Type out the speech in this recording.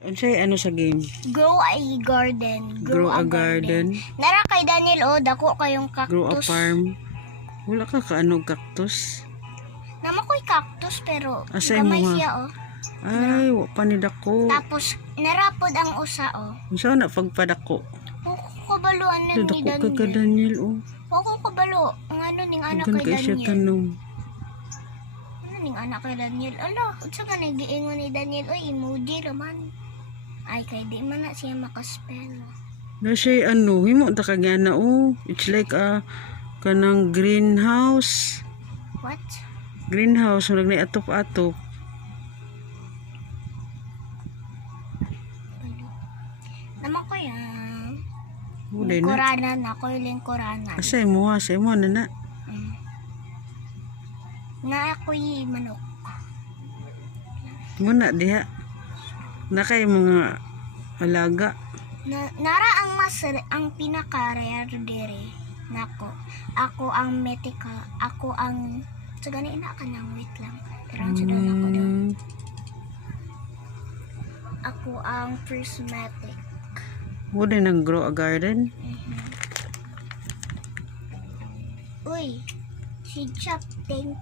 Unsay ano sa game? Grow a garden. Grow a garden. Nara kay Daniel, dako kayong Grow a cactus. farm. Wala ka kaano cactus? Nama ko'y cactus pero Asay mo gamay nga? siya Ay, wa pa ni dako. Tapos narapod ang usa Unsa na pagpadako? Huwag ko kabaluan na ni Dako ka ka Daniel. Daniel oh. Huwag ko kabalo. Ang ano ning anak Dagan kay kay siya Daniel. tanom. Ano ning anak kay Daniel? Ala, unsa ka nagiingon ni Daniel? Oy, emoji raman. Ay, kay di man na siya makaspell. Na siya ano, himo ta kagana oh. It's like a kanang greenhouse. What? Greenhouse wala na atop-atop. Naman ko yan. Wala na. Lingkuranan ako yung lingkuranan. Asay mo na na. Na ako'y manok. Muna diha. Na kay mga alaga. Nara ang pinaka-rare dere. Nako. Ako ang metika. Ako ang... So, gani na ka nang wait lang. Pero ang sudan ako daw. Ako ang prismatic. Wala nang grow a garden. Uy, si Chap, thank